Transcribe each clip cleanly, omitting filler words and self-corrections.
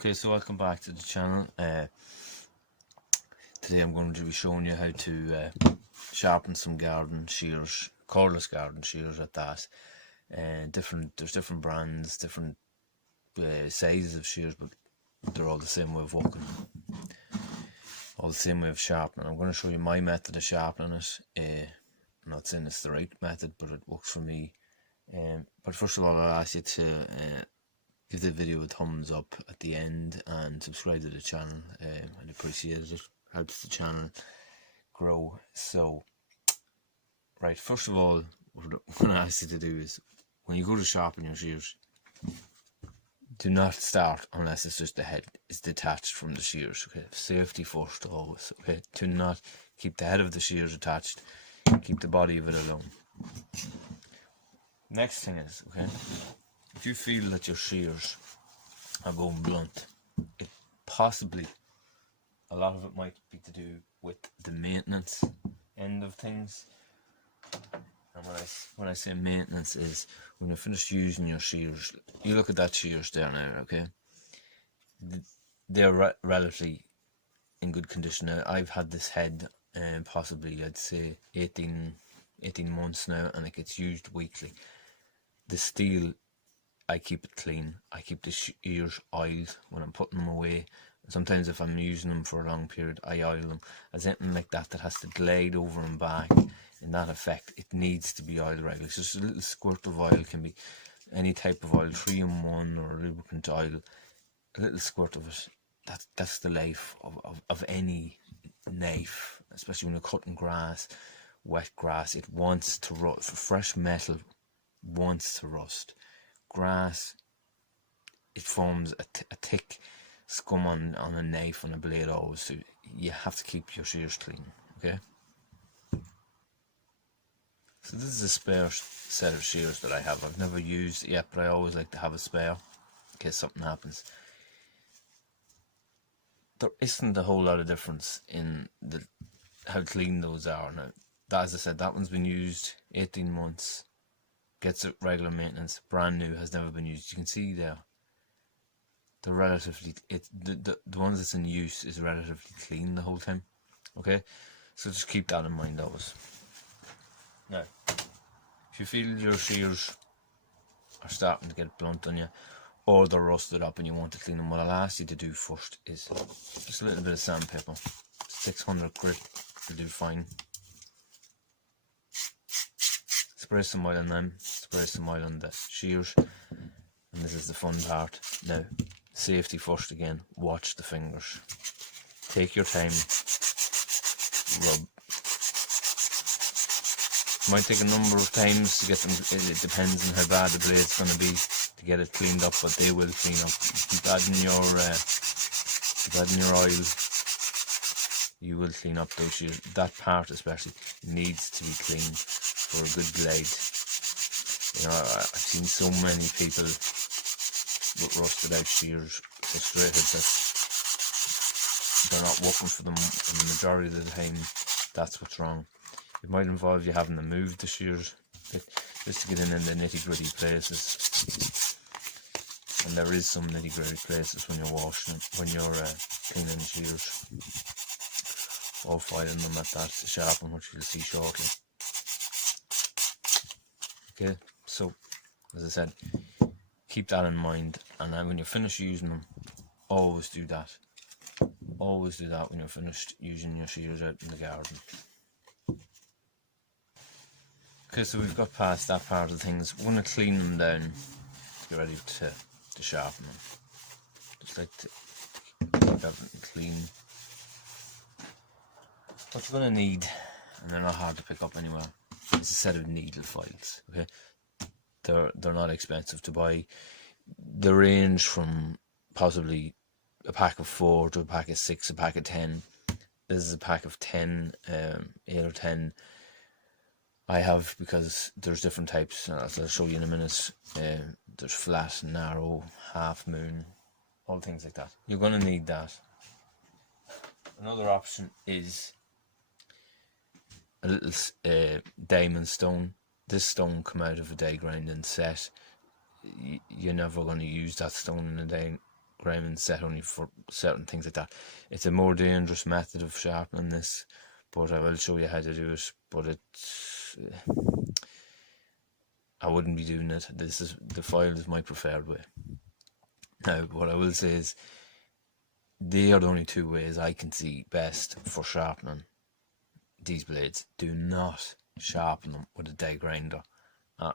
Okay, so welcome back to the channel. Today I'm going to be showing you how to sharpen some garden shears, cordless garden shears at that. There's different brands, different sizes of shears, but they're all the same way of working, all the same way of sharpening. I'm going to show you my method of sharpening it. I'm not saying it's the right method, but it works for me. But first of all, I'll ask you to give the video a thumbs up at the end and subscribe to the channel. I'd appreciate it. It helps the channel grow. So, right, first of all, what I ask you to do is, when you go to sharpen your shears, do not start unless it's just the head is detached from the shears. Okay, safety first always. Okay, do not keep the head of the shears attached. Keep the body of it alone. Next thing is, okay, if you feel that your shears are going blunt, it possibly, a lot of it might be to do with the maintenance end of things. And when I say maintenance is, when you're finished using your shears, you look at that shears there now, okay? They're relatively in good condition now. I've had this head possibly, I'd say 18 months now, and it gets used weekly. The steel, I keep it clean. I keep the shears oiled when I'm putting them away. Sometimes if I'm using them for a long period, I oil them. As anything like that has to glide over and back in that effect, it needs to be oiled regularly. So just a little squirt of oil, can be any type of oil, 3-in-1 or lubricant oil, a little squirt of it. That's the life of any knife, especially when you're cutting grass, wet grass. It wants to rust. Fresh metal wants to rust. Grass, it forms a thick scum on a knife, on a blade always, so you have to keep your shears clean, okay? So this is a spare set of shears that I have. I've never used it yet, but I always like to have a spare in case something happens. There isn't a whole lot of difference in how clean those are. Now, as I said, that one's been used 18 months. Gets it regular maintenance, brand new, has never been used. You can see there, they're relatively, the ones that's in use is relatively clean the whole time. Okay, so just keep that in mind always. Now, if you feel your shears are starting to get blunt on you, or they're rusted up and you want to clean them, what I'll ask you to do first is just a little bit of sandpaper. 600 grit will do fine. Spray some oil on them, spray some oil on the shears, and this is the fun part. Now, safety first again, watch the fingers. Take your time, rub. It might take a number of times to get them, it depends on how bad the blade's going to be to get it cleaned up, but they will clean up. Keep adding your oil, you will clean up those shears. That part especially needs to be clean for a good glide. You know, I've seen so many people with rusted out shears frustrated that they're not working for them, and the majority of the time that's what's wrong. It might involve you having to move the shears just to get in the nitty-gritty places, and there is some nitty-gritty places when you're washing, when you're cleaning shears or filing them at that to sharpen, which you'll see shortly. Okay, so as I said, keep that in mind, and then when you're finished using them, always do that. Always do that when you're finished using your shears out in the garden. Okay, so we've got past that part of things. We're going to clean them down to get ready to sharpen them. Just like to keep everything clean. What you're going to need, and they're not hard to pick up anywhere, is a set of needle files. Okay, they're not expensive to buy. They range from possibly a pack of 4 to a pack of 6, a pack of 10. This is a pack of 10, 8 or 10. I have, because there's different types, as I'll show you in a minute. There's flat, narrow, half moon, all things like that. You're going to need that. Another option is a little diamond stone. This stone come out of a die grinding set. You're never going to use that stone in a grinding set only for certain things like that. It's a more dangerous method of sharpening this, but I will show you how to do it. But I wouldn't be doing it. The file is my preferred way. Now, what I will say is, they are the only two ways I can see best for sharpening these blades. Do not sharpen them with a die grinder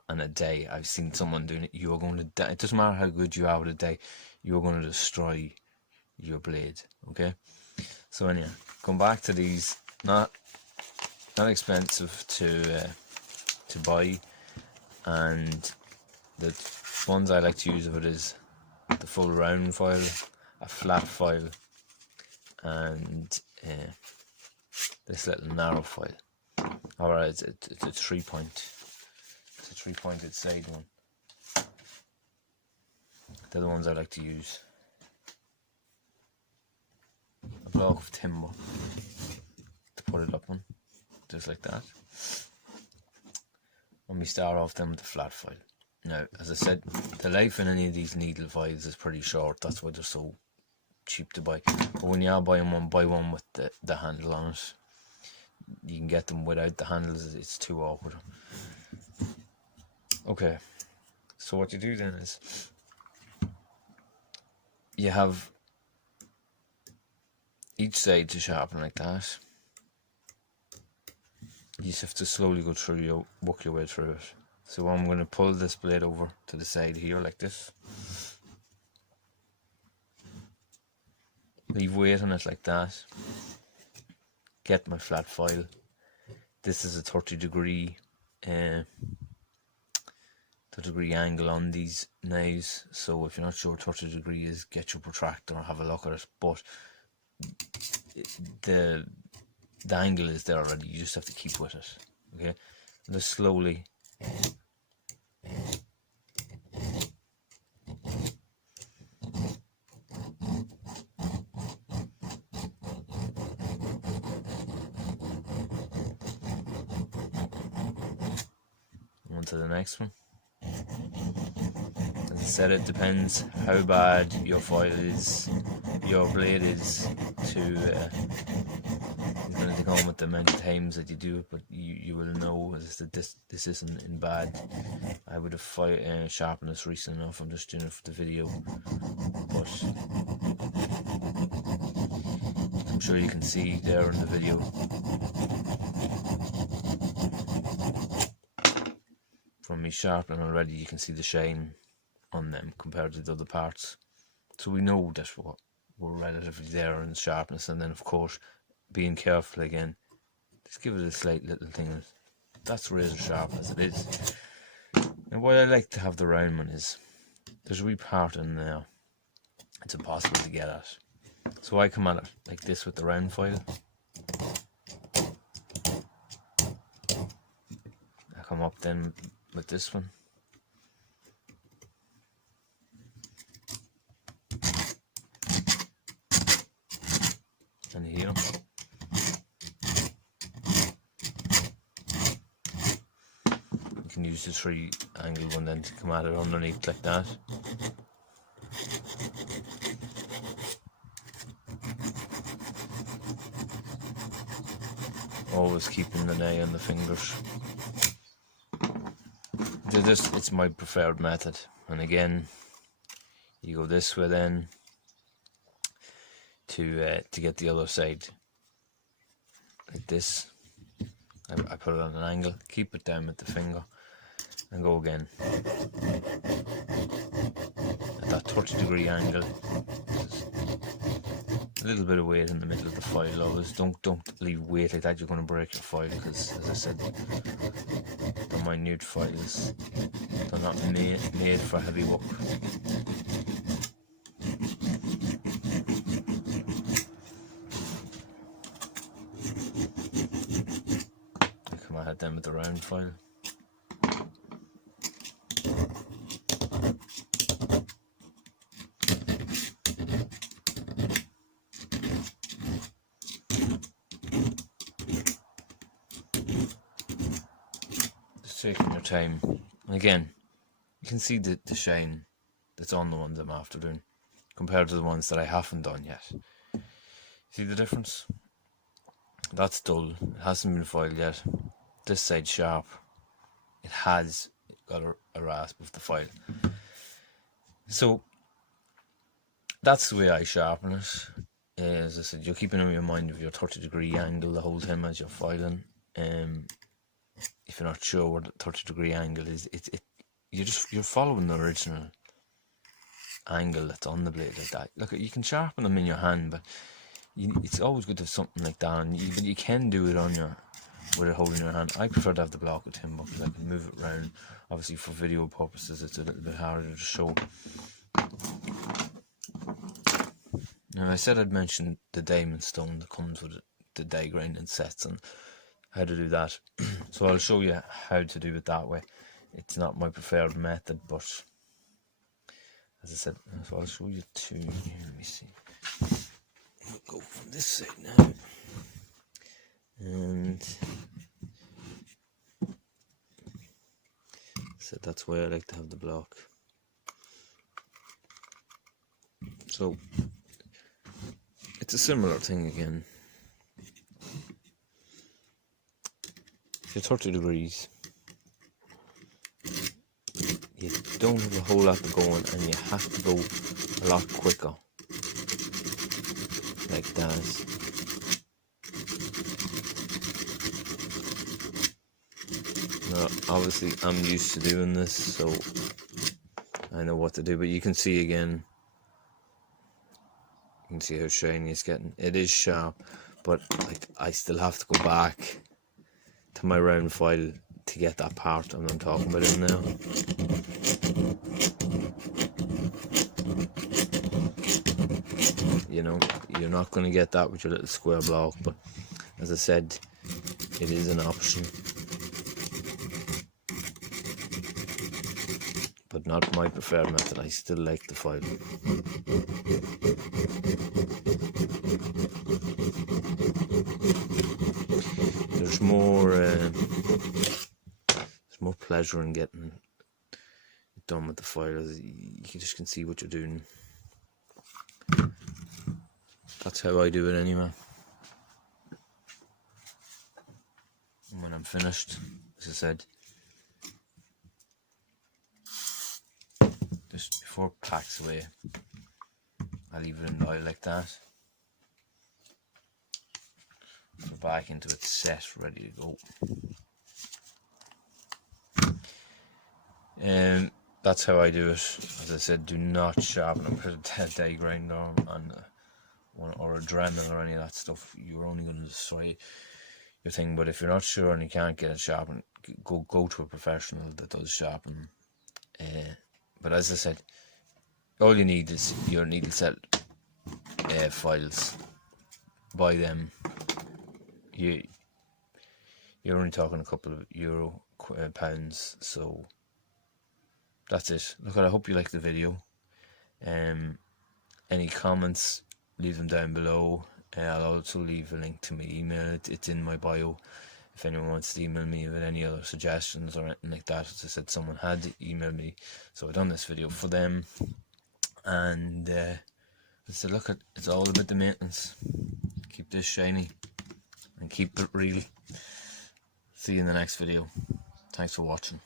and a die. I've seen someone doing it. You're going to die. It doesn't matter how good you are with a die, you're going to destroy your blade. Okay, so anyway, come back to these. Not expensive to buy, and the ones I like to use of it is the full round file, a flat file, and this little narrow file. Alright, it's a 3-point. It's a 3-pointed side one. They're the ones I like to use. A block of timber to put it up on, just like that. And we start off then with the flat file. Now, as I said, the life in any of these needle files is pretty short. That's why they're so cheap to buy. But when you are buying one, buy one with the handle on it. You can get them without the handles, it's too awkward. Okay, so what you do then is, you have each side to sharpen like that. You just have to slowly go through, work your way through it. So I'm going to pull this blade over to the side here like this. Leave weight on it like that. Get my flat file. This is a 30-degree angle on these knives. So if you're not sure what 30 degree is, get your protractor and have a look at it. But the angle is there already. You just have to keep with it. Okay, and just slowly. On to the next one. As I said, it depends how bad your foil is, your blade is, to you're going to take on with the amount of times that you do it, but you will know that this isn't in bad. I would have sharpened this recent enough. I'm just doing it for the video, but I'm sure you can see there in the video. From me sharpening already, you can see the shine on them compared to the other parts. So we know that we're relatively there in sharpness, and then of course being careful again. Just give it a slight little thing. That's razor sharp as it is. And why I like to have the round one is there's a wee part in there it's impossible to get at. So I come at it like this with the round file. I come up then with this one. And here. You can use the 3-angle one then to come at it underneath like that. Always keeping an eye on the fingers. It's my preferred method. And again, you go this way then to get the other side like this. I put it on an angle, keep it down with the finger, and go again at that 30-degree angle. A little bit of weight in the middle of the file. Always don't leave weight like that. You're going to break your file, because as I said, the minute files, they're not made for heavy work. Come ahead then with the round file. Taking your time. And again, you can see the shine that's on the ones I'm after doing. compared to the ones that I haven't done yet. See the difference? That's dull, it hasn't been foiled yet. This side sharp, it has got a rasp of the file. So that's the way I sharpen it. As I said, you're keeping in your mind of your 30-degree angle the whole time as you're filing. If you're not sure what the 30-degree angle is, you're following the original angle that's on the blade like that. Look, you can sharpen them in your hand, but it's always good to have something like that. And you can do it with it holding your hand. I prefer to have the block of timber because I can move it around. Obviously, for video purposes, it's a little bit harder to show. Now, I said I'd mention the diamond stone that comes with the die grinding sets and how to do that. So I'll show you how to do it that way. It's not my preferred method, but as I said, so I'll show you two. Let me see. We'll go from this side now. And so that's why I like to have the block. So it's a similar thing again. If you're 30 degrees, you don't have a whole lot to go on, and you have to go a lot quicker, like that. Now, obviously I'm used to doing this, so I know what to do, but you can see again, you can see how shiny it's getting. It is sharp, but like I still have to go back to my round file to get that part I'm talking about in now. You know, you're not going to get that with your little square block, but as I said, it is an option. But not my preferred method. I still like the file. There's more pleasure in getting it done with the file. You just can see what you're doing. That's how I do it anyway. And when I'm finished, as I said, just before it packs away, I leave it in the oil like that. Go back into it set, ready to go. That's how I do it. As I said, do not sharpen and put a die grinder on or a Dremel or any of that stuff. You're only going to destroy your thing. But if you're not sure and you can't get it sharpened, go to a professional that does sharpen. But as I said, all you need is your needle set files. Buy them. You're only talking a couple of euro, pounds. So that's it. Look, I hope you liked the video. Any comments, leave them down below. I'll also leave a link to my email. It's in my bio. If anyone wants to email me with any other suggestions or anything like that. As I said, someone had emailed me, so I've done this video for them. And I said, look, it's all about the maintenance. Keep this shiny and keep it real. See you in the next video. Thanks for watching.